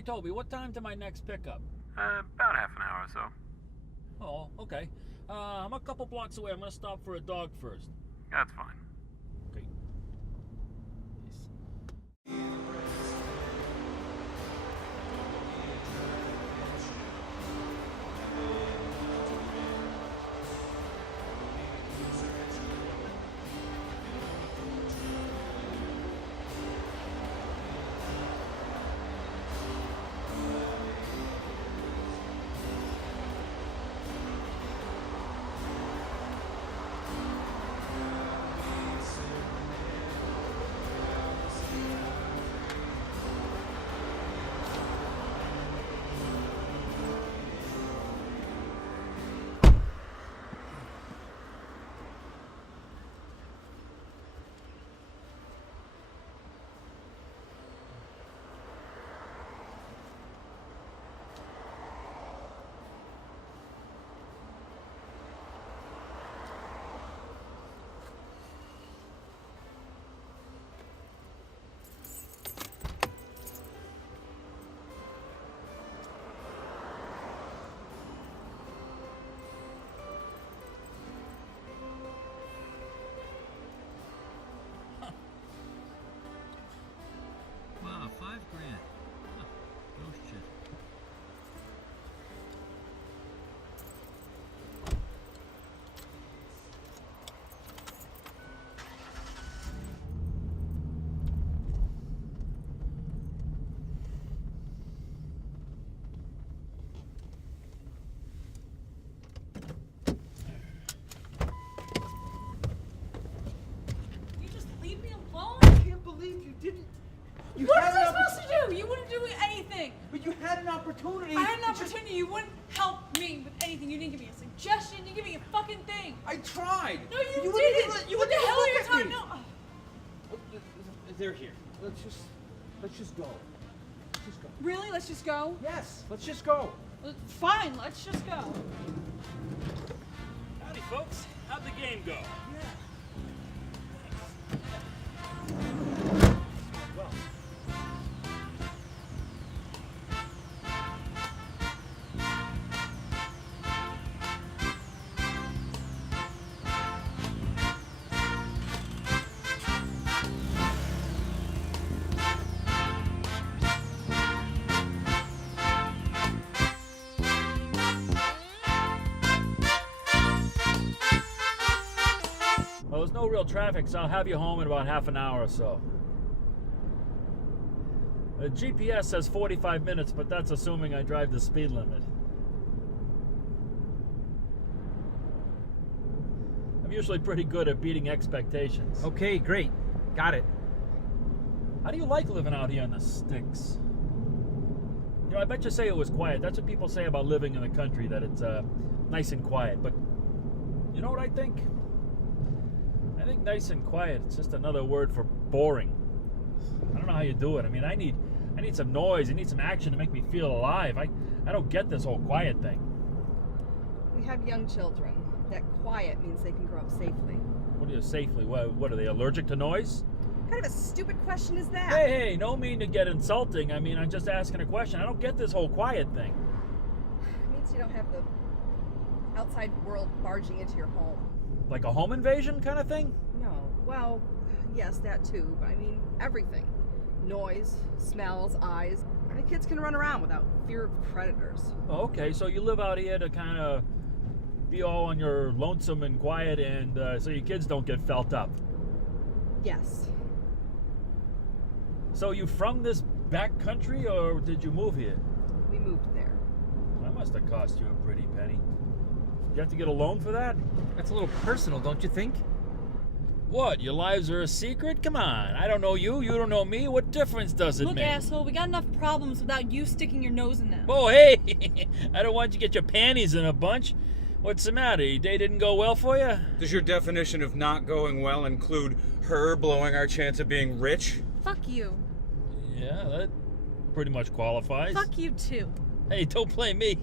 Hey, Toby, what time to my next pickup? About half an hour or so. Oh, okay. I'm a couple blocks away. I'm going to stop for a dog first. That's fine. Okay. Wow, $5,000. Huh. Ghost shit. You just leave me alone? I can't believe you didn't. What was I supposed to do? You wouldn't do anything. But you had an opportunity. I had an opportunity. You wouldn't help me with anything. You didn't give me a suggestion. You didn't give me a fucking thing. I tried. No, you wouldn't didn't. even- you What the wouldn't hell are you even look at talking? me. No. They're here. Let's just go. Let's just go. Really? Let's just go? Yes, let's just go. Fine. Let's just go. Howdy, folks. How'd the game go? Well, well, there's no real traffic, so I'll have you home in about half an hour or so. The GPS says 45 minutes, but that's assuming I drive the speed limit. I'm usually pretty good at beating expectations. Okay, great. Got it. How do you like living out here in the sticks? You know, I bet you say it was quiet. That's what people say about living in the country, that it's nice and quiet. But you know what I think? I think nice and quiet, it's just another word for boring. I don't know how you do it. I mean, I need some noise. I need some action to make me feel alive. I don't get this whole quiet thing. We have young children. That quiet means they can grow up safely. What do you safely? What are they, allergic to noise? What kind of a stupid question is that? Hey, no mean to get insulting. I mean, I'm just asking a question. I don't get this whole quiet thing. It means you don't have the outside world barging into your home. Like a home invasion kind of thing? No. Well, yes, that too. But I mean, everything. Noise, smells, eyes. The kids can run around without fear of predators. Oh, okay, so you live out here to kind of be all on your lonesome and quiet, and so your kids don't get felt up. Yes. So you from this back country, or did you move here? We moved there. That must have cost you a pretty penny. You have to get a loan for that? That's a little personal, don't you think? What, your lives are a secret? Come on, I don't know you, you don't know me. What difference does it Look, make? asshole, we got enough problems without you sticking your nose in them. Oh, hey, I don't want you to get your panties in a bunch. What's the matter? Your day didn't go well for you? Does your definition of not going well include her blowing our chance of being rich? Fuck you. Yeah, that pretty much qualifies. Fuck you too. Hey, don't blame me.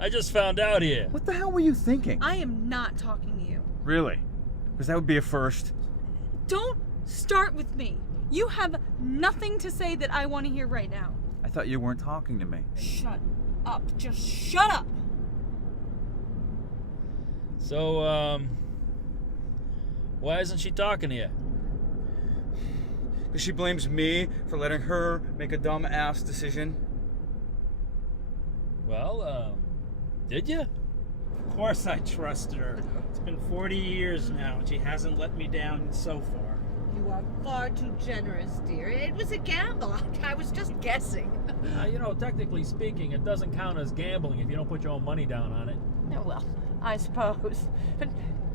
I just found out here. What the hell were you thinking? I am not talking to you. Really? Because that would be a first. Don't start with me. You have nothing to say that I want to hear right now. I thought you weren't talking to me. Shut up. Just shut up. So, why isn't she talking to you? Because she blames me for letting her make a dumb ass decision. Well, did you? Of course I trust her. It's been 40 years now, and she hasn't let me down so far. You are far too generous, dear. It was a gamble. I was just guessing. Technically speaking, it doesn't count as gambling if you don't put your own money down on it. Oh, well, I suppose. But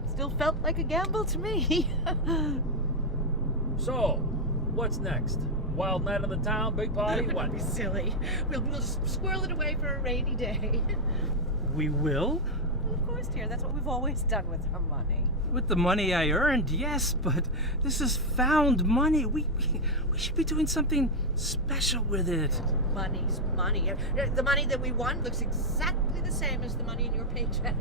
still felt like a gamble to me. So, what's next? Wild night in the town, big party, what? Don't be silly. We'll just squirrel it away for a rainy day. We will? Well, of course, dear. That's what we've always done with our money. With the money I earned, yes, but this is found money. We should be doing something special with it. Money's money. The money that we won looks exactly the same as the money in your paycheck.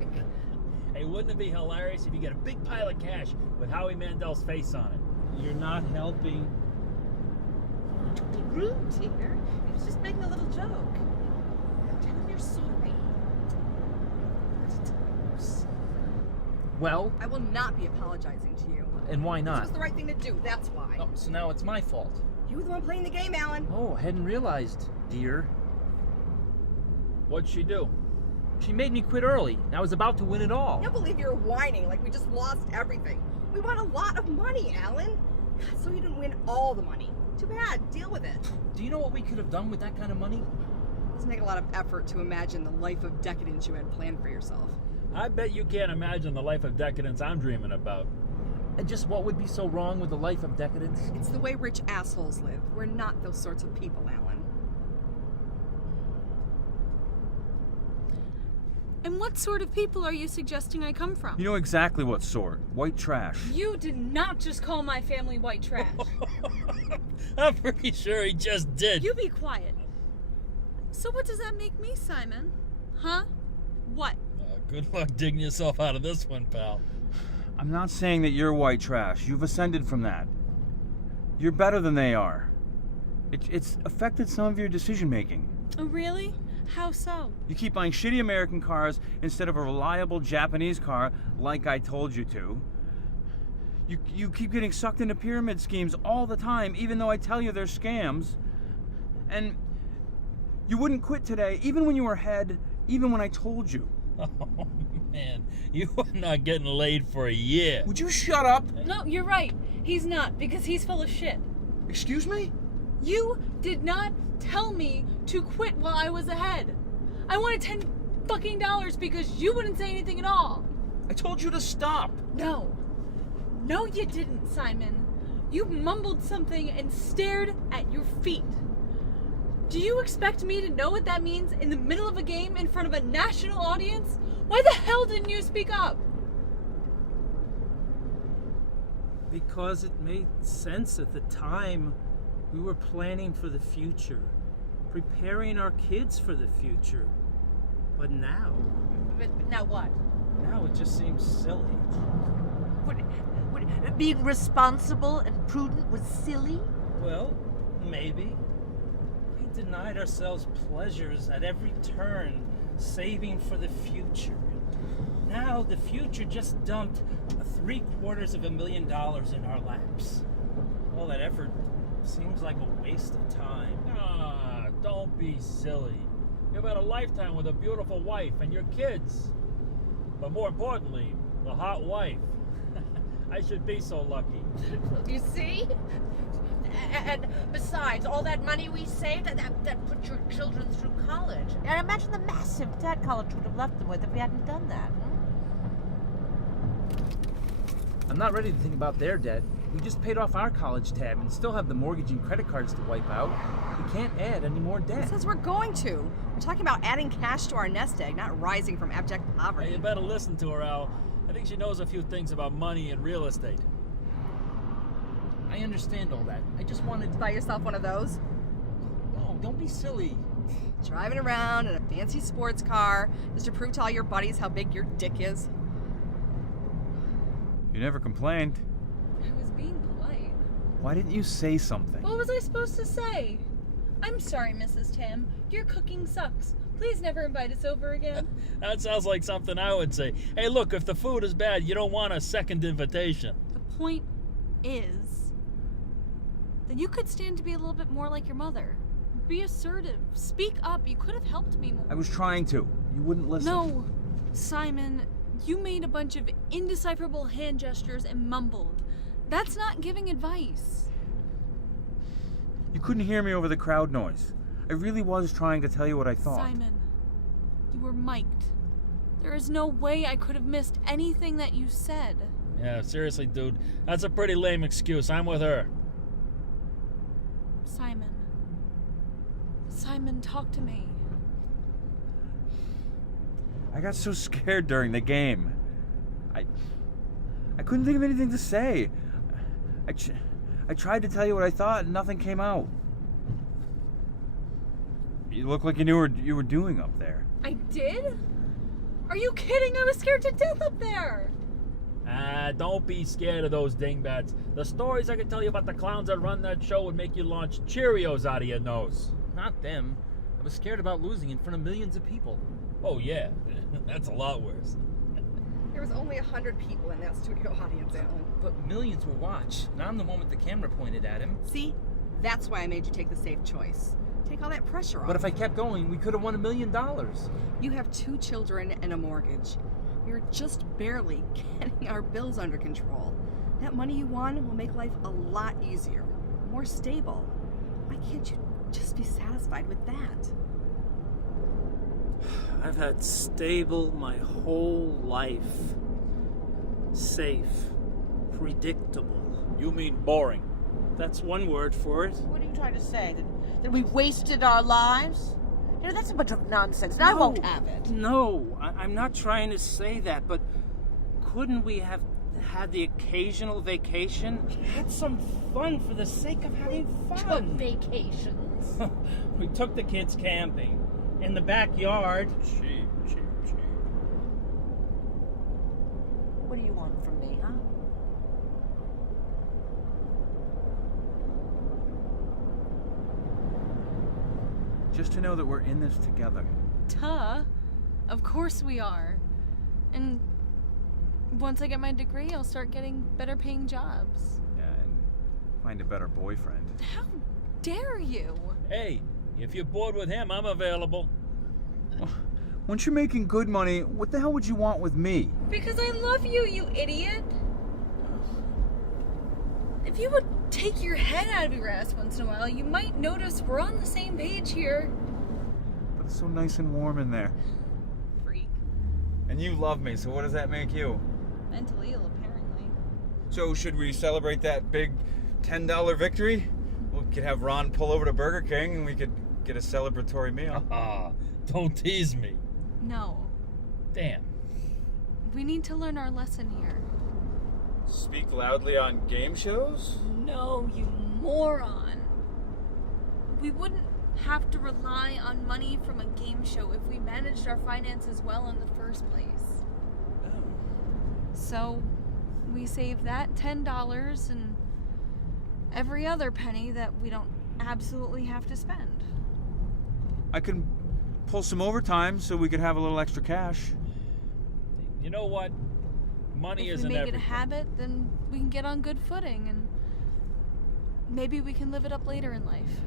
Hey, wouldn't it be hilarious if you get a big pile of cash with Howie Mandel's face on it? You're not helping. Don't be rude, dear. He was just making a little joke. Tell him you're sorry. Well, I will not be apologizing to you. And why This not? was the right thing to do, that's why. Oh, so now it's my fault. You were the one playing the game, Alan. Oh, I hadn't realized, dear. What'd she do? She made me quit early. I was about to win it all. I can't believe you're whining like we just lost everything. We won a lot of money, Alan. So you didn't win all the money. Too bad, deal with it. Do you know what we could have done with that kind of money? It doesn't take a lot of effort to imagine the life of decadence you had planned for yourself. I bet you can't imagine the life of decadence I'm dreaming about. And just what would be so wrong with the life of decadence? It's the way rich assholes live. We're not those sorts of people, Alan. And what sort of people are you suggesting I come from? You know exactly what sort. White trash. You did not just call my family white trash. I'm pretty sure he just did. You be quiet. So what does that make me, Simon? Huh? What? Good luck digging yourself out of this one, pal. I'm not saying that you're white trash. You've ascended from that. You're better than they are. It's affected some of your decision making. Oh, really? How so? You keep buying shitty American cars instead of a reliable Japanese car like I told you to. You keep getting sucked into pyramid schemes all the time, even though I tell you they're scams. And you wouldn't quit today, even when you were ahead, even when I told you. Oh, man. You are not getting laid for a year. Would you shut up? No, you're right. He's not, because he's full of shit. Excuse me? You did not tell me to quit while I was ahead. I wanted $10 fucking because you wouldn't say anything at all. I told you to stop. No. No, you didn't, Simon. You mumbled something and stared at your feet. Do you expect me to know what that means in the middle of a game in front of a national audience? Why the hell didn't you speak up? Because it made sense at the time. We were planning for the future, preparing our kids for the future. But now, But now what? now it just seems silly. Would being responsible and prudent was silly? Well, maybe. We denied ourselves pleasures at every turn, saving for the future. Now the future just dumped $750,000 in our laps. All that effort seems like a waste of time. Ah, don't be silly. You've had a lifetime with a beautiful wife and your kids. But more importantly, the hot wife. I should be so lucky. You see? And besides, all that money we saved, that put your children through college. And imagine the massive debt college would have left them with if we hadn't done that. I'm not ready to think about their debt. We just paid off our college tab and still have the mortgage and credit cards to wipe out. We can't add any more It debt. says we're going to. We're talking about adding cash to our nest egg, not rising from abject Hey, poverty. you better listen to her, Al. I think she knows a few things about money and real estate. I understand all that. I just wanted to... Buy yourself one of those. No, don't be silly. Driving around in a fancy sports car just to prove to all your buddies how big your dick is. You never complained. I was being polite. Why didn't you say something? What was I supposed to say? I'm sorry, Mrs. Tam. Your cooking sucks. Please never invite us over again. That sounds like something I would say. Hey, look, if the food is bad, you don't want a second invitation. The point is that you could stand to be a little bit more like your mother. Be assertive. Speak up. You could have helped me more. I was trying to. You wouldn't listen. No, Simon, you made a bunch of indecipherable hand gestures and mumbled. That's not giving advice. You couldn't hear me over the crowd noise. I really was trying to tell you what I thought. Simon, you were mic'd. There is no way I could have missed anything that you said. Yeah, seriously, dude. That's a pretty lame excuse. I'm with her. Simon. Simon, talk to me. I got so scared during the game. I couldn't think of anything to say. I tried to tell you what I thought and nothing came out. You look like you knew what you were doing up there. I did? Are you kidding? I was scared to death up there. Don't be scared of those dingbats. The stories I could tell you about the clowns that run that show would make you launch Cheerios out of your nose. Not them. I was scared about losing in front of millions of people. Oh, yeah. That's a lot worse. There was only 100 people in that studio audience, Alan. But millions will watch, and I'm the one with the camera pointed at him. See? That's why I made you take the safe choice. Take all that pressure off. But if I kept going, we could have won $1 million. You have 2 children and a mortgage. You're just barely getting our bills under control. That money you won will make life a lot easier, more stable. Why can't you just be satisfied with that? I've had stable my whole life. Safe. Predictable. You mean boring. That's one word for it. What are you trying to say? That we wasted our lives? You know, that's a bunch of nonsense, and I won't have it. No, I'm not trying to say that, but couldn't we have had the occasional vacation? Had some fun for the sake of having Took fun. vacations. We took the kids camping in the backyard. Cheap. What do you want from me, huh? Just to know that we're in this together. Duh. Of course we are. And once I get my degree, I'll start getting better paying jobs. Yeah, and find a better boyfriend. How dare you? Hey, if you're bored with him, I'm available. Once you're making good money, what the hell would you want with me? Because I love you, you idiot. If you would take your head out of your ass once in a while, you might notice we're on the same page here. But it's so nice and warm in there. Freak. And you love me, so what does that make you? Mentally ill, apparently. So should we celebrate that big $10 victory? We could have Ron pull over to Burger King and we could get a celebratory meal. Don't tease me. No. Damn. We need to learn our lesson here. Speak loudly on game shows? No, you moron. We wouldn't have to rely on money from a game show if we managed our finances well in the first place. Oh. So, we save that $10 and every other penny that we don't absolutely have to spend. I can pull some overtime so we could have a little extra cash. You know what? Money If isn't we make it a everything. habit, then we can get on good footing and maybe we can live it up later in life.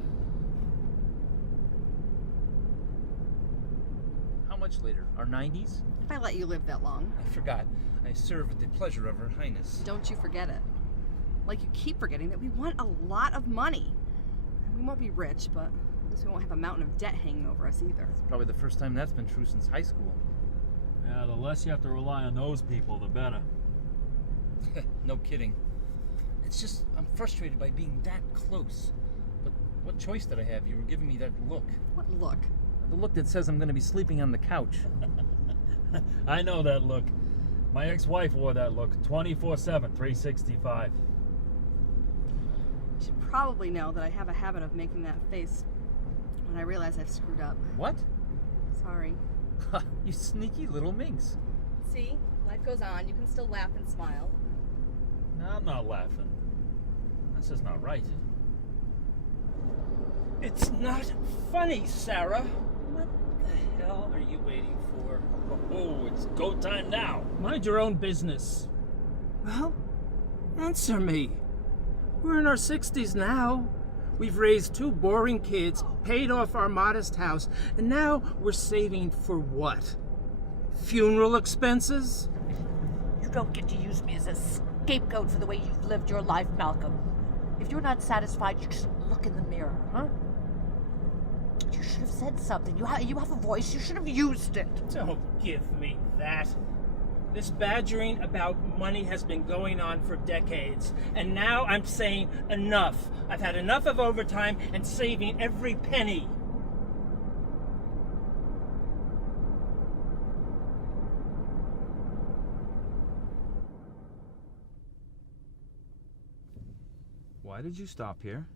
How much later? Our 90s? If I let you live that long, I forgot. I serve at the pleasure of Her Highness. don't you forget it. Like you keep forgetting that we want a lot of money. We won't be rich, but at least we won't have a mountain of debt hanging over us either. It's probably the first time that's been true since high school. Yeah, the less you have to rely on those people, the better. No kidding. It's just, I'm frustrated by being that close. But what choice did I have? You were giving me that look. What look? The look that says I'm going to be sleeping on the couch. I know that look. My ex-wife wore that look 24/7, 365. You should probably know that I have a habit of making that face when I realize I've screwed up. What? Sorry. You sneaky little minx. See? Life goes on. You can still laugh and smile. No, I'm not laughing. That's just not right. It's not funny, Sarah. What the hell are you waiting for? Oh, it's go time now. Mind your own business. Well, answer me. We're in our 60s now. We've raised 2 boring kids, paid off our modest house, and now we're saving for what? Funeral expenses? You don't get to use me as a scapegoat for the way you've lived your life, Malcolm. If you're not satisfied, you just look in the mirror, huh? You should have said something. You have a voice. You should have used it. Don't give me that. This badgering about money has been going on for decades, and now I'm saying enough. I've had enough of overtime and saving every penny. Why did you stop here?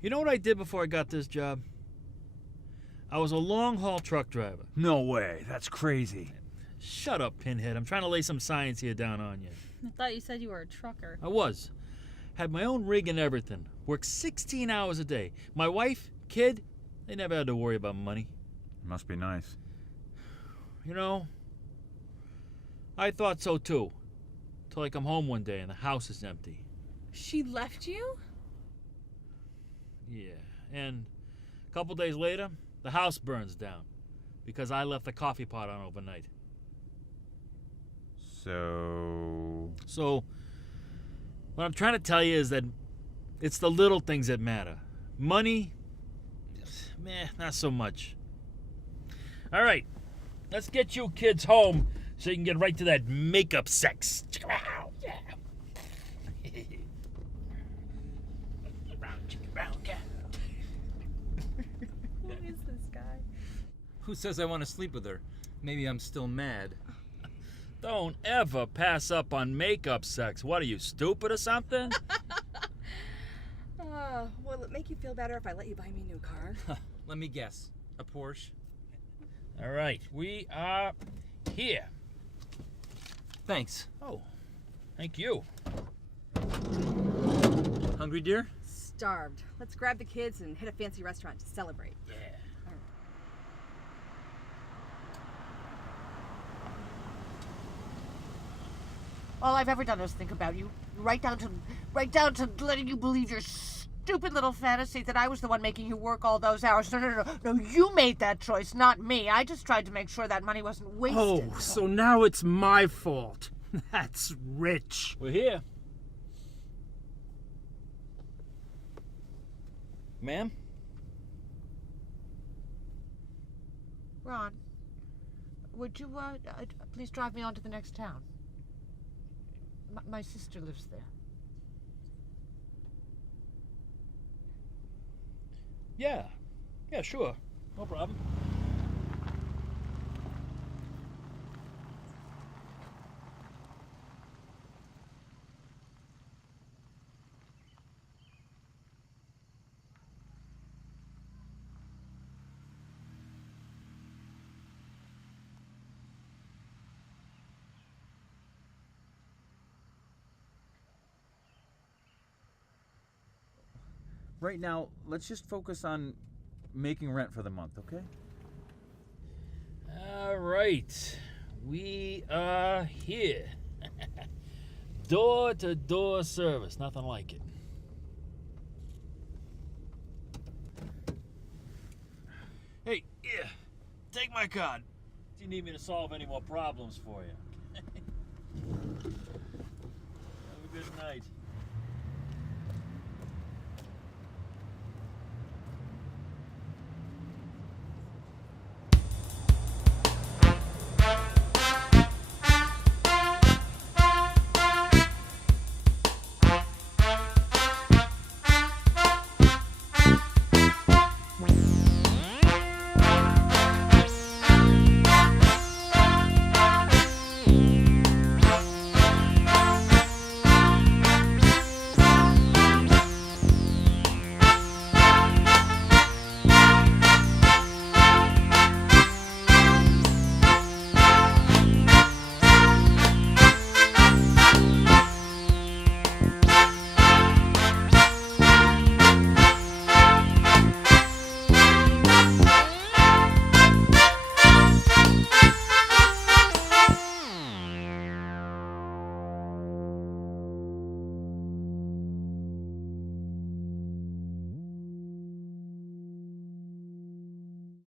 You know what I did before I got this job? I was a long-haul truck driver. No way. That's crazy. Shut up, Pinhead. I'm trying to lay some science here down on you. I thought you said you were a trucker. I was. Had my own rig and everything. Worked 16 hours a day. My wife, kid, they never had to worry about money. Must be nice. You know, I thought so too. Till I come home one day and the house is empty. She left you? Yeah, and a couple days later, the house burns down because I left the coffee pot on overnight. So, what I'm trying to tell you is that it's the little things that matter. Money, meh, not so much. All right, let's get you kids home so you can get right to that makeup sex. Who is this guy? Who says I want to sleep with her? Maybe I'm still mad. Don't ever pass up on makeup sex. What are you, stupid or something? Will it make you feel better if I let you buy me a new car? Let me guess. A Porsche? All right, we are here. Thanks. Oh, thank you. Hungry, dear? Starved. Let's grab the kids and hit a fancy restaurant to celebrate. Yeah. All I've ever done is think about you, right down to letting you believe your stupid little fantasy that I was the one making you work all those hours. No, you made that choice, not me. I just tried to make sure that money wasn't wasted. Oh, so now it's my fault. That's rich. We're here. Ma'am? Ron, would you please drive me on to the next town? My sister lives there. Yeah, sure. No problem. right now, let's just focus on making rent for the month, okay? All right. We are here. Door-to-door service. Nothing like it. Hey, yeah. Take my card. If you need me to solve any more problems for you. Have a good night.